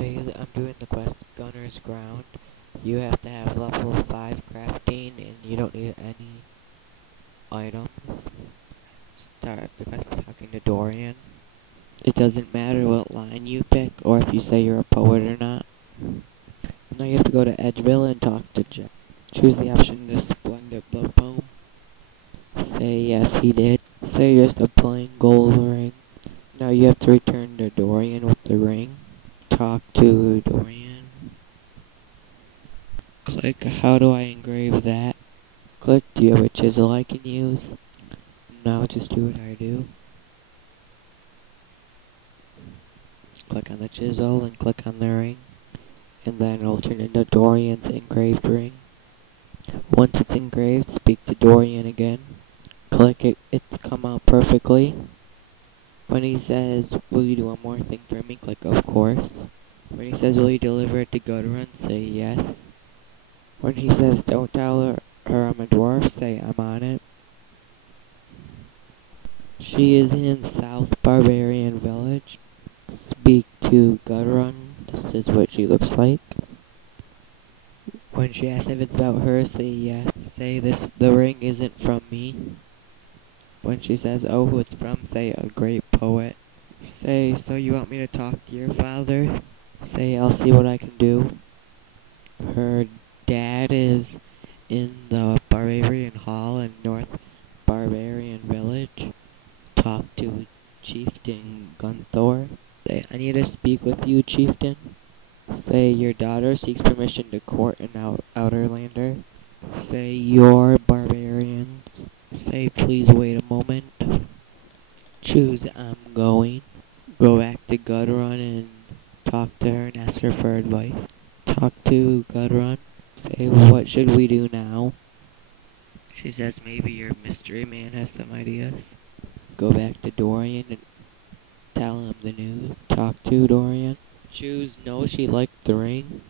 I'm doing the quest Gunnars Ground. You have to have level 5 crafting and you don't need any items. Start the quest by talking to Dorian. It doesn't matter what line you pick or if you say you're a poet or not. Now you have to go to Edgeville and talk to Jack. Choose the option to splendid blood poem. Say yes he did. Say just a plain gold ring. Now you have to return to Dorian with the ring. Talk to Dorian. Click how do I engrave that. Click do you have a chisel I can use. Now just do what I do. Click on the chisel and click on the ring. And then it'll turn into Dorian's engraved ring. Once it's engraved, speak to Dorian again. Click it, it's come out perfectly. When he says, will you do one more thing for me? Click of course. When he says, will you deliver it to Gunnars? Say yes. When he says, don't tell her I'm a dwarf, say I'm on it. She is in South Barbarian Village. Speak to Gunnars. This is what she looks like. When she asks if it's about her, say yes. Say the ring isn't from me. When she says, oh, who it's from, say a great poet. Say, so you want me to talk to your father? Say, I'll see what I can do. Her dad is in the Barbarian Hall in North Barbarian Village. Talk to Chieftain Gunthor. Say, I need to speak with you, Chieftain. Say, your daughter seeks permission to court an Outerlander. Say, you're barbarians. Say, please wait a moment. Choose I'm going. Go back to Gudrun and talk to her and ask her for advice. Talk to Gudrun. Say, what should we do now? She says maybe your mystery man has some ideas. Go back to Dorian and tell him the news. Talk to Dorian. Choose no, she liked the ring.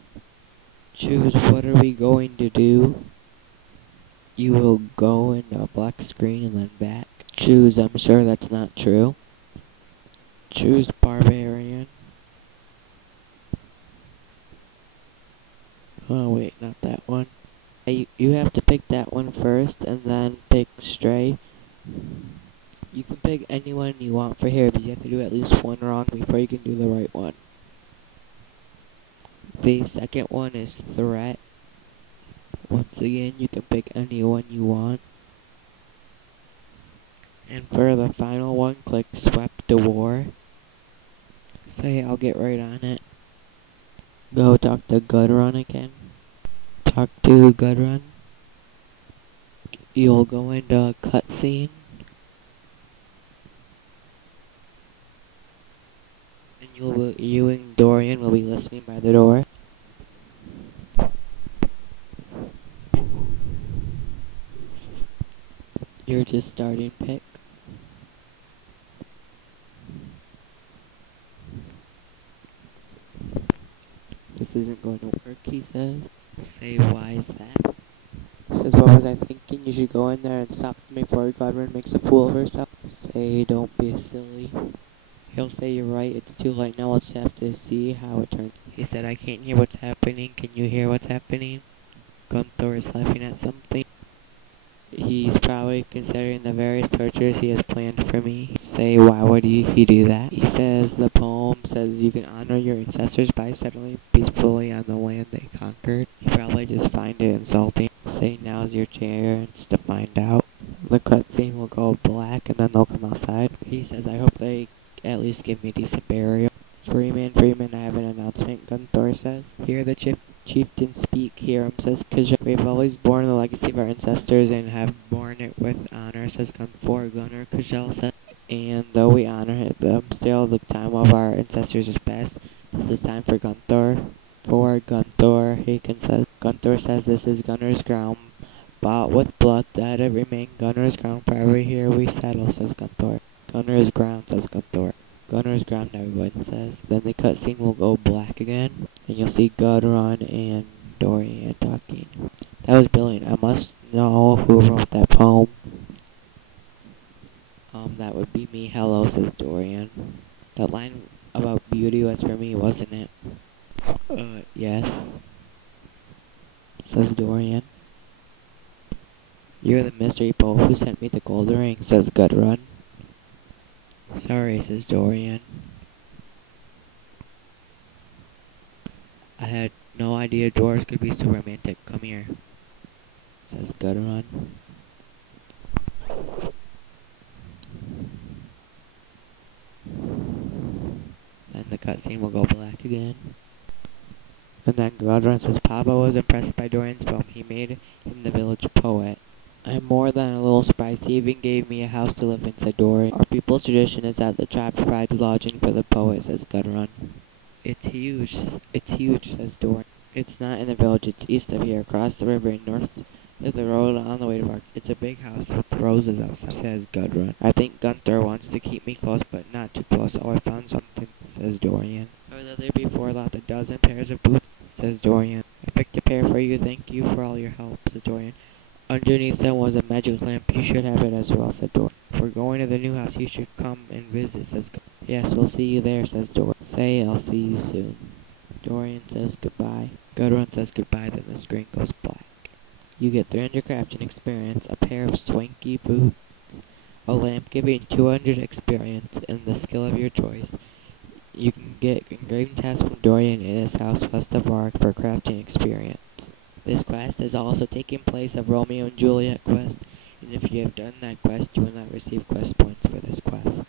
Choose what are we going to do? You will go into a black screen and then back. Choose I'm sure that's not true. Choose barbarian. Oh wait, not that one. You have to pick that one first and then pick stray. You can pick anyone you want for here, but you have to do at least one wrong before you can do the right one. The second one is threat. Once again, you can pick anyone you want. And for the final one, click swept to war. Say I'll get right on it. Go talk to Gudrun again. Talk to Gudrun. You'll go into a cutscene. And you and Dorian will be listening by the door. You're just starting pick. This isn't going to work, he says. Say, why is that? He says, what was I thinking? You should go in there and stop me before Godwin makes a fool of herself. Say, don't be silly. He'll say, you're right, it's too late now, let's have to see how it turns. He said, I can't hear what's happening, can you hear what's happening? Gunthor is laughing at something. He's probably considering the various tortures he has planned for me. Say, why would he do that? He says, the poem says you can honor your ancestors by settling peacefully on the land they conquered. You probably just find it insulting. Say, now's your chance to find out. The cutscene will go black and then they'll come outside. He says, I hope they at least give me decent burial. Freeman, I have an announcement, Gunthor says. Hear the chieftain speak, hear him, says Kajal. We've always borne the legacy of our ancestors and have borne it with honor, says Gunnar, Kajal says. And though we honor them still, the time of our ancestors is past. This is time for Gunthor. For Gunthor, Haken says. Gunthor says this is Gunnars Ground, bought with blood, that it remain Gunnars Ground forever. Here we settle, says Gunthor. Gunnars Ground, says Gunthor. Gunnars Ground, everyone says. Then the cutscene will go black again, and you'll see Gudrun and Dorian talking. That was brilliant. I must know who wrote that poem. That would be me. Hello, says Dorian. That line about beauty was for me, wasn't it? Yes, says Dorian. You're the mystery poet who sent me the gold ring, says Gudrun. Sorry, says Dorian. I had no idea dwarves could be so romantic. Come here, says Gudrun. Then the cutscene will go black again. And then Gudrun says Papa was impressed by Dorian's poem. He made him the village poet. I'm more than a little surprised. He even gave me a house to live in, said Dorian. Our people's tradition is that the tribe provides lodging for the poet, says Gudrun. It's huge, says Dorian. It's not in the village, it's east of here, across the river and north of the road on the way to Park. It's a big house with roses outside, says Gudrun. I think Gunther wants to keep me close, but not too close. Oh, I found something, says Dorian. I was there before, left a dozen pairs of boots, says Dorian. I picked a pair for you, thank you for all your help, says Dorian. Underneath them was a magic lamp. You should have it as well, said Dorian. If we're going to the new house, you should come and visit, says Gudrun. Yes, we'll see you there, says Dorian. Say, I'll see you soon. Dorian says goodbye. Gudrun says goodbye, then the screen goes black. You get 300 crafting experience, a pair of swanky boots, a lamp giving 200 experience, and the skill of your choice. You can get engraving tasks from Dorian in his house west of Ark for crafting experience. This quest is also taking place of Romeo and Juliet quest, and if you have done that quest, you will not receive quest points for this quest.